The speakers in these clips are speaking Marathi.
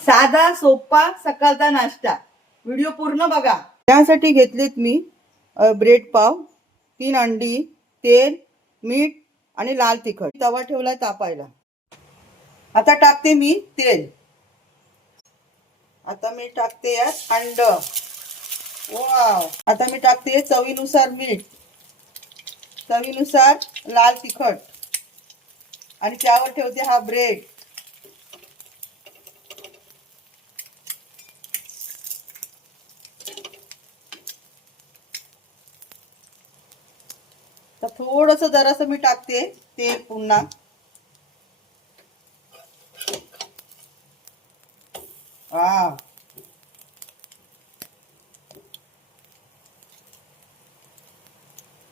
साधा सोपा सकाळचा नाश्ता व्हिडिओ पूर्ण बघा। त्यासाठी घेतलेत मी ब्रेड पाव, 3 अंडी, तेल, मीठ आणि लाल तिखट। तवा ठेवलाय तापायला। आता टाकते मी तेल। आता मी टाकते यात अंड। वाव। आता मी टाकते चवीनुसार मीठ, चवीनुसार लाल तिखट आणि त्यावर ठेवते हा ब्रेड। तर थोडस जरासं मी टाकते तेल पुन्हा। वाव।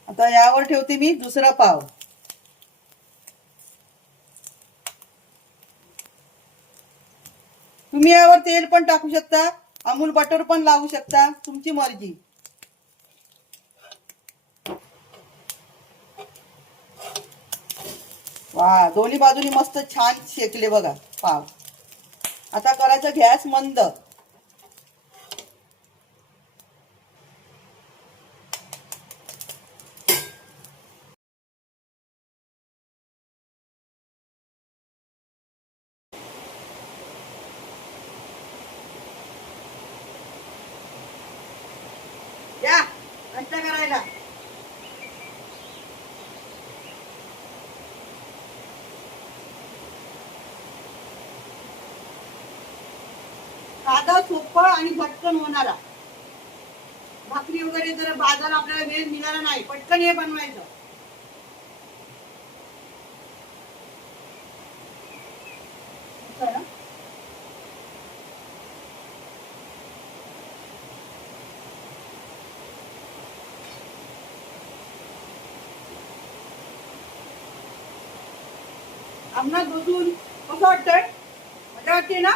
आता यावर ठेवते मी दुसरा पाव। तुम्ही यावर तेल पण टाकू शकता, अमूल बटर पण लावू शकता, तुमची मर्जी। वा, दोन्ही बाजूनी मस्त छान शेकले बघा पाव। आता करायचं गॅस मंद। या घंटा करायला। साधा सोपा आणि झटकन होणारा। भाकरी वगैरे जर बाजार आपल्याला वेळ मिळाला नाही, पटकन हे बनवायचं। आम्हाला बघून कसं वाटतंय? मजा वाटते ना?